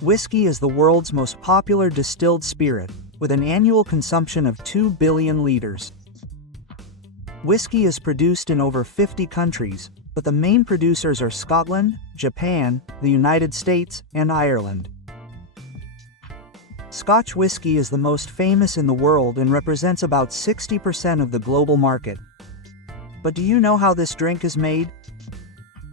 Whiskey is the world's most popular distilled spirit, with an annual consumption of 2 billion liters. Whiskey is produced in over 50 countries, but the main producers are Scotland, Japan, the United States, and Ireland. Scotch whiskey is the most famous in the world and represents about 60% of the global market. But do you know how this drink is made?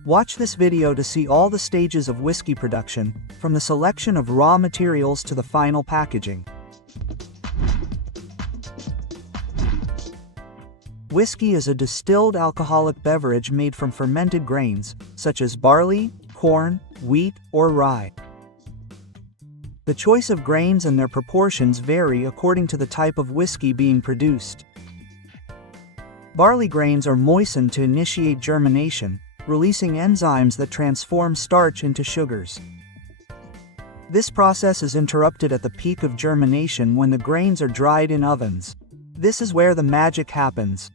Watch this video to see all the stages of whiskey production, from the selection of raw materials to the final packaging. Whiskey is a distilled alcoholic beverage made from fermented grains, such as barley, corn, wheat, or rye. The choice of grains and their proportions vary according to the type of whiskey being produced. Barley grains are moistened to initiate germination, releasing enzymes that transform starch into sugars. This process is interrupted at the peak of germination when the grains are dried in ovens. This is where the magic happens.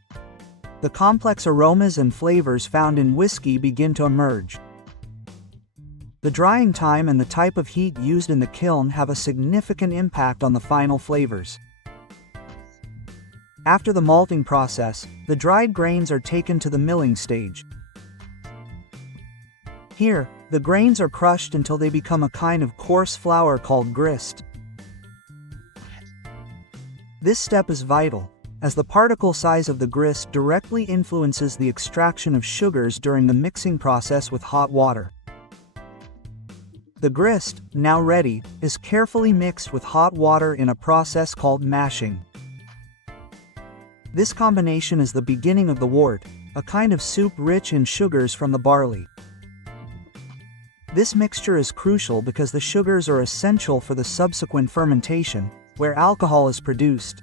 The complex aromas and flavors found in whiskey begin to emerge. The drying time and the type of heat used in the kiln have a significant impact on the final flavors. After the malting process, the dried grains are taken to the milling stage. Here, the grains are crushed until they become a kind of coarse flour called grist. This step is vital, as the particle size of the grist directly influences the extraction of sugars during the mixing process with hot water. The grist, now ready, is carefully mixed with hot water in a process called mashing. This combination is the beginning of the wort, a kind of soup rich in sugars from the barley. This mixture is crucial because the sugars are essential for the subsequent fermentation, where alcohol is produced.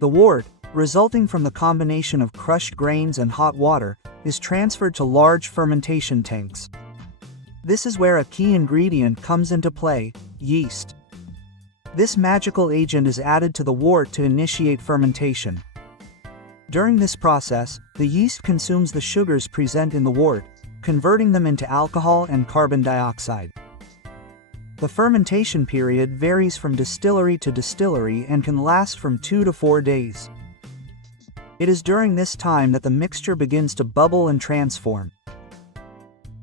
The wort, resulting from the combination of crushed grains and hot water, is transferred to large fermentation tanks. This is where a key ingredient comes into play: yeast. This magical agent is added to the wort to initiate fermentation. During this process, the yeast consumes the sugars present in the wort, converting them into alcohol and carbon dioxide. The fermentation period varies from distillery to distillery and can last from 2 to 4 days. It is during this time that the mixture begins to bubble and transform.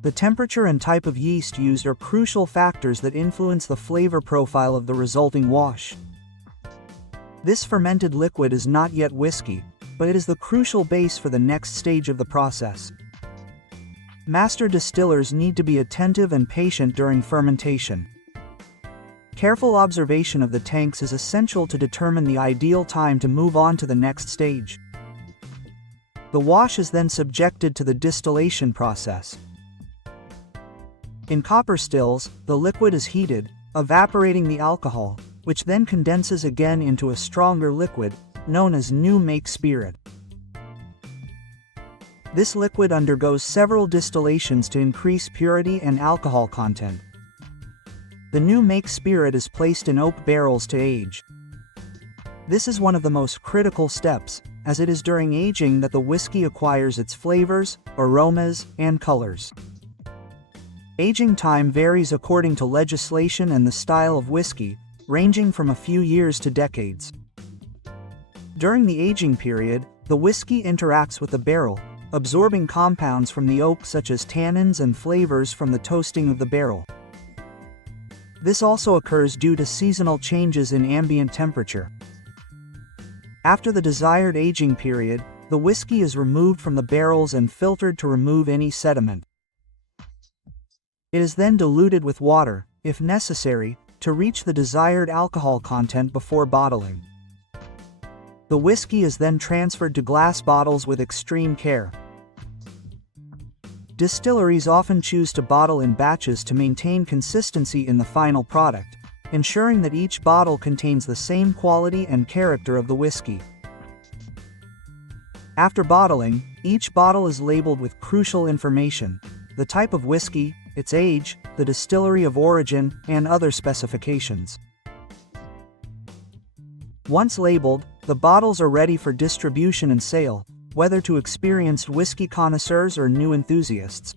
The temperature and type of yeast used are crucial factors that influence the flavor profile of the resulting wash. This fermented liquid is not yet whiskey, but it is the crucial base for the next stage of the process. Master distillers need to be attentive and patient during fermentation. Careful observation of the tanks is essential to determine the ideal time to move on to the next stage. The wash is then subjected to the distillation process. In copper stills, the liquid is heated, evaporating the alcohol, which then condenses again into a stronger liquid, known as new make spirit. This liquid undergoes several distillations to increase purity and alcohol content. The new make spirit is placed in oak barrels to age. This is one of the most critical steps, as it is during aging that the whiskey acquires its flavors, aromas, and colors. Aging time varies according to legislation and the style of whiskey, ranging from a few years to decades. During the aging period, the whiskey interacts with the barrel, absorbing compounds from the oak such as tannins and flavors from the toasting of the barrel. This also occurs due to seasonal changes in ambient temperature. After the desired aging period, the whiskey is removed from the barrels and filtered to remove any sediment. It is then diluted with water, if necessary, to reach the desired alcohol content before bottling. The whiskey is then transferred to glass bottles with extreme care. Distilleries often choose to bottle in batches to maintain consistency in the final product, ensuring that each bottle contains the same quality and character of the whiskey. After bottling, each bottle is labeled with crucial information: the type of whiskey, its age, the distillery of origin, and other specifications. Once labeled, the bottles are ready for distribution and sale, whether to experienced whiskey connoisseurs or new enthusiasts.